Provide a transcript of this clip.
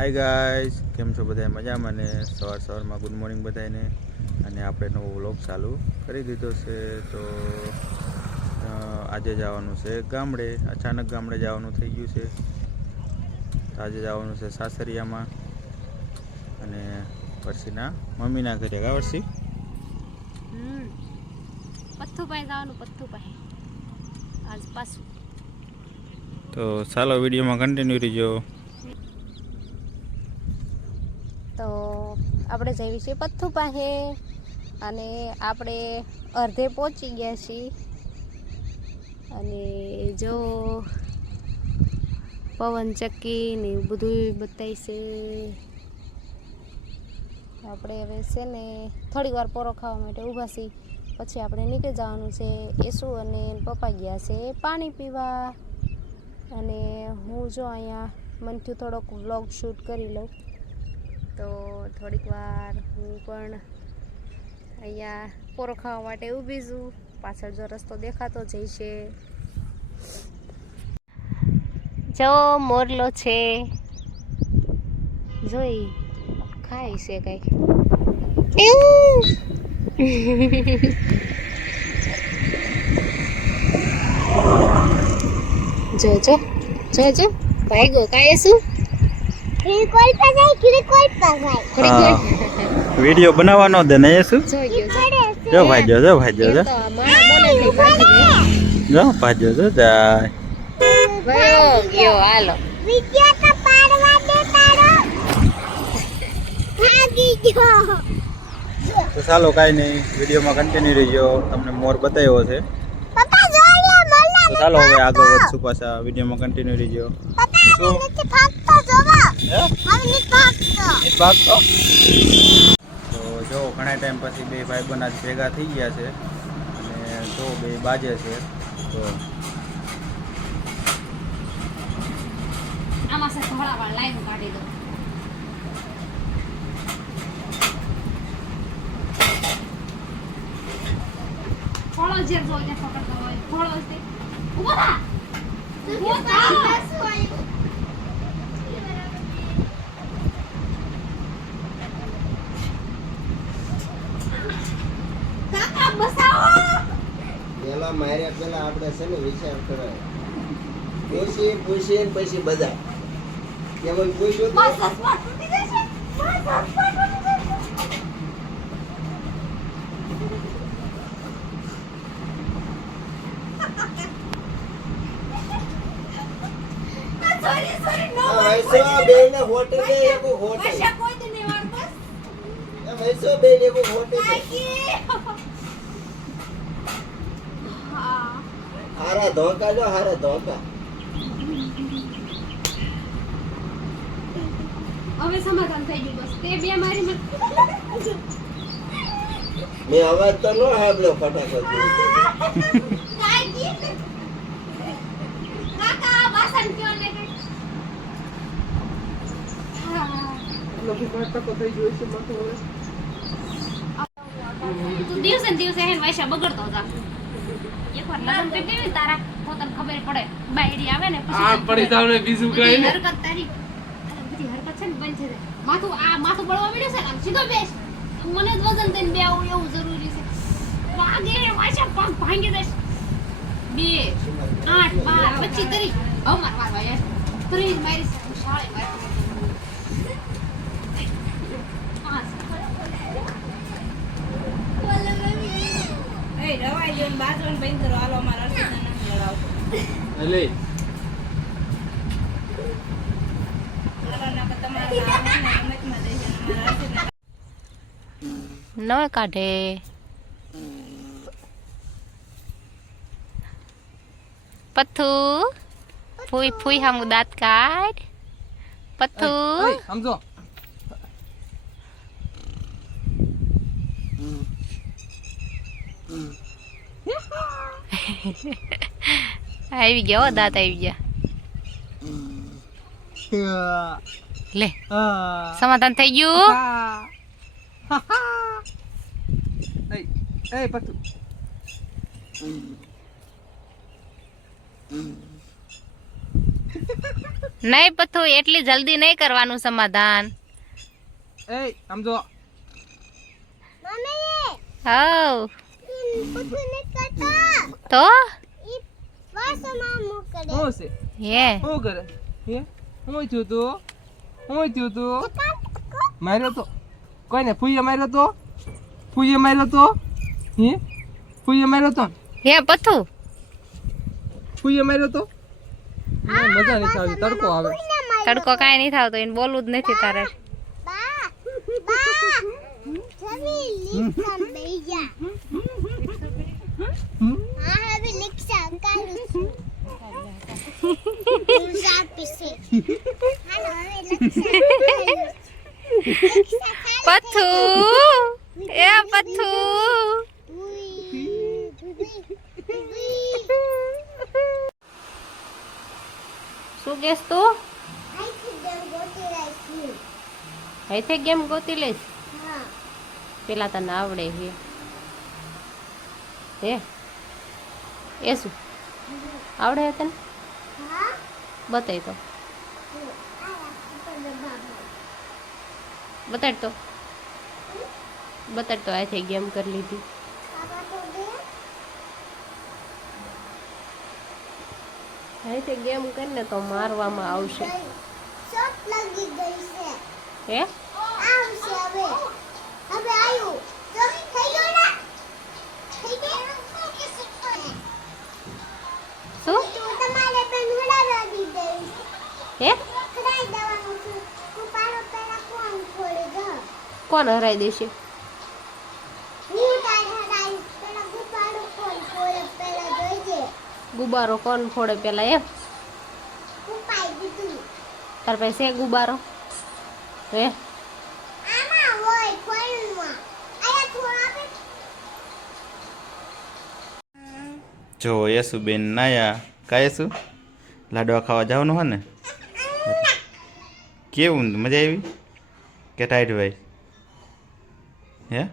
Hi guys કેમ છો બધા મજામાં ને? સવાર સવારમાં ગુડ મોર્નિંગ બધાને અને આપણે નવો વ્લોગ ચાલુ કરી દીધો છે તો આજે જવાનું છે ગામડે. અચાનક ગામડે જવાનું થઈ ગયું છે. તો આજે જવાનું છે સાસરિયામાં. અને વર્ષીના મમ્મીના ઘરે કા વર્ષી હમ. પથ્થુ પાસે જવાનું પથ્થુ આજ પાછું. તો ચાલો વિડીયોમાં કન્ટિન્યુ રહીજો તો આપણે જઈએ છીએ પથ્થુ પાસે અને આપણે અર્ધે પહોંચી ગયા છીએ. અને જો પવન ચક્કી ને એવું બધું બતાવીશે આપણે હવે છે ને થોડી વાર પોરો ખાવા માટે ઊભા છીએ. પછી આપણે નીકળી જવાનું છે એસુ અને પપ્પા ગયા છે પાણી પીવા. અને હું જો અહીંયા મનથી થોડોક વ્લોગ શૂટ કરી લઉં. તો થોડીક વાર હું પણ અહીંયા પોરો ખાવા માટે ઊભી છું. પાછળ જો રસ્તો દેખાતો જઈશે જો મોરલો છે. જોઈ, ખાય છે કંઈક. જોજો જોજો ભાઈ ગો કાંઈ શું. વીડિયો બનાવવાનો દે ને એ શું? જો ભાજો જો જો ભાઈ જો ભાજો જો. જાય ગયો મારા બોલે નહીં ભાગી જો ભાઈ જો જાય. ગયો તો ચાલો કાંઈ નહીં વિડીયોમાં કન્ટિન્યુ રહીજો. તમને મોર બતાવ્યો છે. તો ચાલો હવે આગળ વધશું પાછા વિડીયોમાં કન્ટિન્યુ રહીજો. શું હે? નથી ભાગતો? તો જો ઘણા ટાઈમ પછી બે ભાઈ બનાજ ભેગા થઈ ગયા છે. અને જો બે બાજે છે. તો આમાં છે થોડા વાર લાઈન કાઢી દો. થોડો જેર જો પકડતો હોય થોડો ઊભો થા. ઊભો થા કાકા બસાવો પેલા માર્યા પેલા આપણે છે ને વિચાર કરાય પૂછીએ પૂછીએ પછી બધા. એમાં પૂછ્યું બસ તો હસવા તૂટી હારા ધોકા જો હારા ધોકા. હવે સમાધાન થઈ ગયું બસ. તે બે મારી મેં અવાજ તો નો સાંભળ્યો ફટાફટ. કાકા વાસણ કયો ને દિવસે દિવસે હેન બગડતો જા એકવાર લગન કરી દેવી તારા તો ખબર પડે. બાયડી આવે ને પછી આ પડી જાવ ને બીજું કઈ ને હરકત તારી. બધી હરકત છે ને બંધ થઈ જાય માથું આ માથું બળવા મળ્યું છે ને? આમ સીધો બેસ. મને જ વજન થઈને બે આવું એવું જરૂરી છે. વાગે વાંચા પગ ભાંગી દેશ બે આઠ બાર પછી તરી હવે માર માર વાય તરી મારી શાળે મારી અલે. ન કાઢે. પથ્થુ ફૂઈ ફૂઈ હામુ દાંત કાઢ. પથ્થુ. સમજો. આવી ગયા હો દાંત આવી ગયા. લે સમાધાન થઈ ગયું? એ પતું નહીં પથ્થુ એટલી જલ્દી નહીં કરવાનું સમાધાન. એ હવ. તો? શું છે હે. શું કરે? હે? હું થયું તું? હું થયું તું? માર્યો તો. કોઈને ફૂઈએ માર્યો તો? ફૂઈએ માર્યો તો? હે? ફૂઈએ માર્યો તો? હે પથ્થુ ફૂઈએ માર્યો તો? મજા નહીં આવતી તડકો આવે. તડકો કાંઈ નહીં થતો એને બોલવું જ નથી તારે. પથ્થુ એ પથ્થુ શું કેસ તું? અહીંથી ગેમ ગોતી લઈશ? પેલા તને આવડે હે. હે? એ શું? આવડે હે તને? બતાય તો બતાડ તો. બતાડ તો અહીંથી ગેમ કરી લીધી. અહીંથી ગેમ કરીને તો મારવામાં આવશે. હે? શું કોણ હરાઈ દેશે. ગુબારો કોણ ફોડે પેલા એમ? તાર પાસે છે ગુબારો? હે? જો યસુબેન નાયા કા શું લાડવા ખાવા જવાનું હોય ને? કેવું મજા આવી? કે ટાઈટ ભાઈ હે